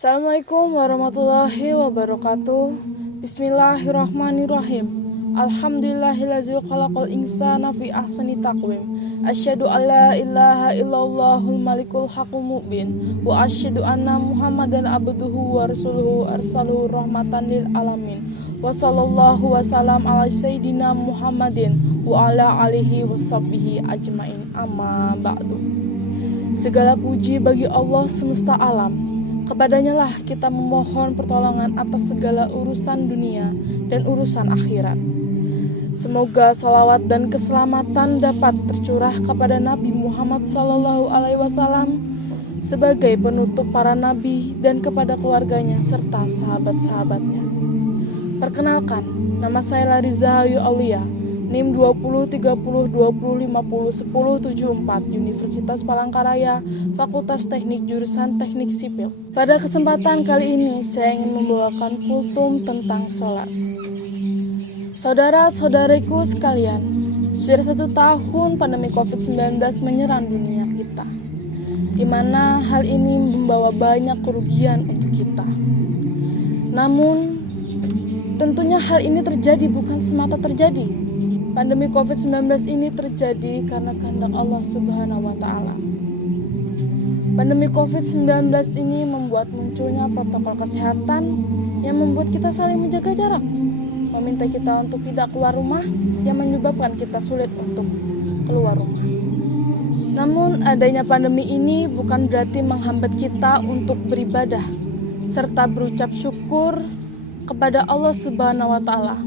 Assalamualaikum warahmatullahi wabarakatuh. Bismillahirrahmanirrahim. Alhamdulillahillazi khalaqal insana fi ahsani taqwim. Asyhadu an la ilaha illallahul malikul haqqul mubin wa asyhadu anna Muhammadan abduhu wa rasuluhu arsaluhu rahmatan lil alamin. Wa sallallahu wasallam ala sayyidina Muhammadin wa ala alihi washabbihi ajmain. Amma ba'du. Segala puji bagi Allah semesta alam. Kepadanya lah kita memohon pertolongan atas segala urusan dunia dan urusan akhirat. Semoga salawat dan keselamatan dapat tercurah kepada Nabi Muhammad SAW sebagai penutup para nabi dan kepada keluarganya serta sahabat-sahabatnya. Perkenalkan, nama saya Lariza Ayu Aulia, NIM 20 30 20 50 10 74, Universitas Palangkaraya, Fakultas Teknik Jurusan Teknik Sipil. Pada kesempatan kali ini saya ingin membawakan kultum tentang sholat. Saudara-saudariku sekalian, sudah 1 tahun pandemi COVID-19 menyerang dunia kita, di mana hal ini membawa banyak kerugian untuk kita. Namun, tentunya hal ini terjadi bukan semata terjadi. Pandemi COVID-19 ini terjadi karena kehendak Allah Subhanahu wa Ta'ala. Pandemi COVID-19 ini membuat munculnya protokol kesehatan yang membuat kita saling menjaga jarak, meminta kita untuk tidak keluar rumah, yang menyebabkan kita sulit untuk keluar rumah. Namun adanya pandemi ini bukan berarti menghambat kita untuk beribadah serta berucap syukur kepada Allah Subhanahu wa Ta'ala.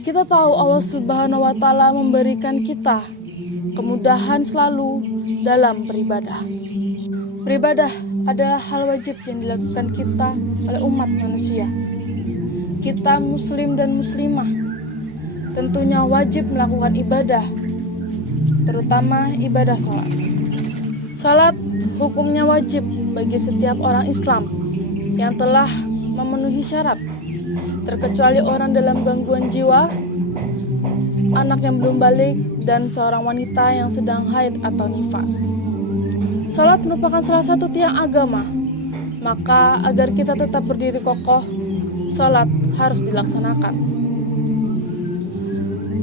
Kita tahu Allah Subhanahu wa Ta'ala memberikan kita kemudahan selalu dalam beribadah. Beribadah adalah hal wajib yang dilakukan kita oleh umat manusia. Kita muslim dan muslimah tentunya wajib melakukan ibadah, terutama ibadah salat. Salat hukumnya wajib bagi setiap orang Islam yang telah memenuhi syarat, terkecuali orang dalam gangguan jiwa, anak yang belum balik, dan seorang wanita yang sedang haid atau nifas. Salat merupakan salah satu tiang agama, maka agar kita tetap berdiri kokoh, salat harus dilaksanakan.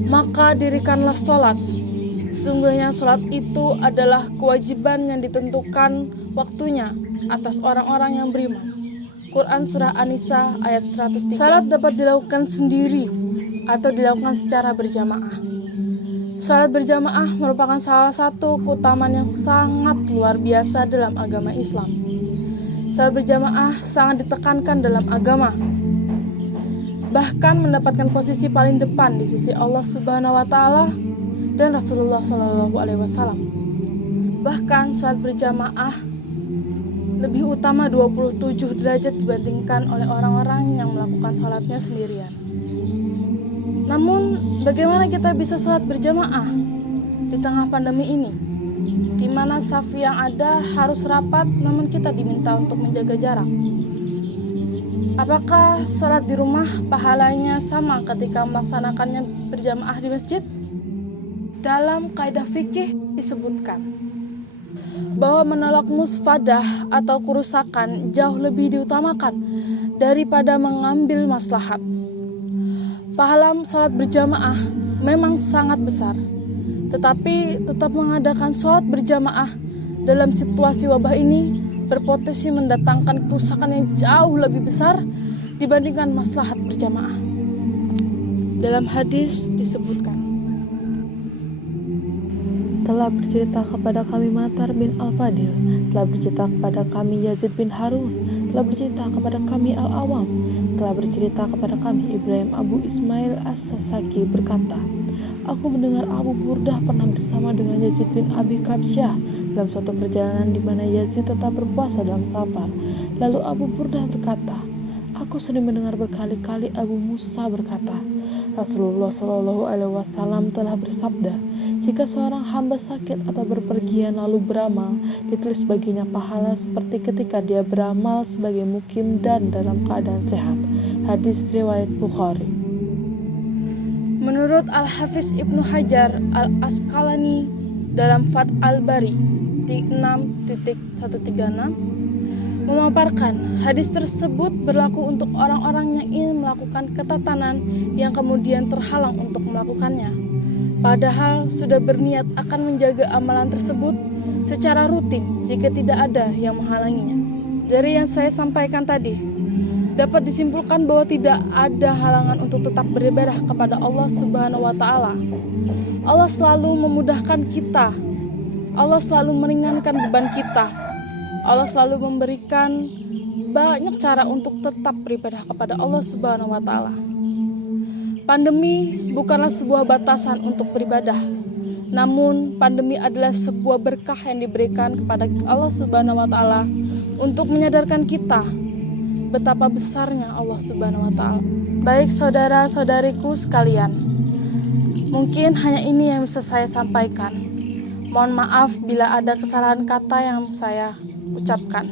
Maka dirikanlah salat. Sesungguhnya salat itu adalah kewajiban yang ditentukan waktunya atas orang-orang yang beriman. Quran Surah An-Nisa ayat 103. Salat dapat dilakukan sendiri atau dilakukan secara berjamaah. Salat berjamaah merupakan salah satu keutamaan yang sangat luar biasa dalam agama Islam. Salat berjamaah sangat ditekankan dalam agama, bahkan mendapatkan posisi paling depan di sisi Allah Subhanahu wa Ta'ala dan Rasulullah SAW. Bahkan salat berjamaah lebih utama 27 derajat dibandingkan oleh orang-orang yang melakukan salatnya sendirian. Namun, bagaimana kita bisa salat berjamaah di tengah pandemi ini, di mana saf yang ada harus rapat, namun kita diminta untuk menjaga jarak? Apakah salat di rumah pahalanya sama ketika melaksanakannya berjamaah di masjid? Dalam kaidah fikih disebutkan bahwa menolak musfadah atau kerusakan jauh lebih diutamakan daripada mengambil maslahat. Pahala salat berjamaah memang sangat besar, tetapi tetap mengadakan salat berjamaah dalam situasi wabah ini berpotensi mendatangkan kerusakan yang jauh lebih besar dibandingkan maslahat berjamaah. Dalam hadis disebutkan, telah bercerita kepada kami Matar bin Al-Fadil, telah bercerita kepada kami Yazid bin Harun, telah bercerita kepada kami Al-Awam, telah bercerita kepada kami Ibrahim Abu Ismail As-Sasaki berkata, aku mendengar Abu Burdah pernah bersama dengan Yazid bin Abi Kabsyah dalam suatu perjalanan di mana Yazid tetap berpuasa dalam safar. Lalu Abu Burdah berkata, aku sering mendengar berkali-kali Abu Musa berkata, Rasulullah SAW telah bersabda, jika seorang hamba sakit atau berpergian lalu beramal, ditulis baginya pahala seperti ketika dia beramal sebagai mukim dan dalam keadaan sehat. Hadis riwayat Bukhari. Menurut Al-Hafiz Ibnu Hajar Al-Asqalani dalam Fath al-Bari 6.136, memaparkan hadis tersebut berlaku untuk orang-orang yang ingin melakukan ketatanan yang kemudian terhalang untuk melakukannya, padahal sudah berniat akan menjaga amalan tersebut secara rutin jika tidak ada yang menghalanginya. Dari yang saya sampaikan tadi, dapat disimpulkan bahwa tidak ada halangan untuk tetap beribadah kepada Allah Subhanahu wa Ta'ala. Allah selalu memudahkan kita, Allah selalu meringankan beban kita, Allah selalu memberikan banyak cara untuk tetap beribadah kepada Allah Subhanahu wa Ta'ala. Pandemi bukanlah sebuah batasan untuk beribadah, namun pandemi adalah sebuah berkah yang diberikan kepada Allah Subhanahu wa Ta'ala untuk menyadarkan kita betapa besarnya Allah Subhanahu wa Ta'ala. Baik saudara-saudariku sekalian, mungkin hanya ini yang bisa saya sampaikan. Mohon maaf bila ada kesalahan kata yang saya ucapkan.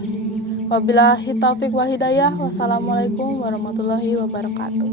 Wabillahi taufiq wal hidayah. Wassalamualaikum warahmatullahi wabarakatuh.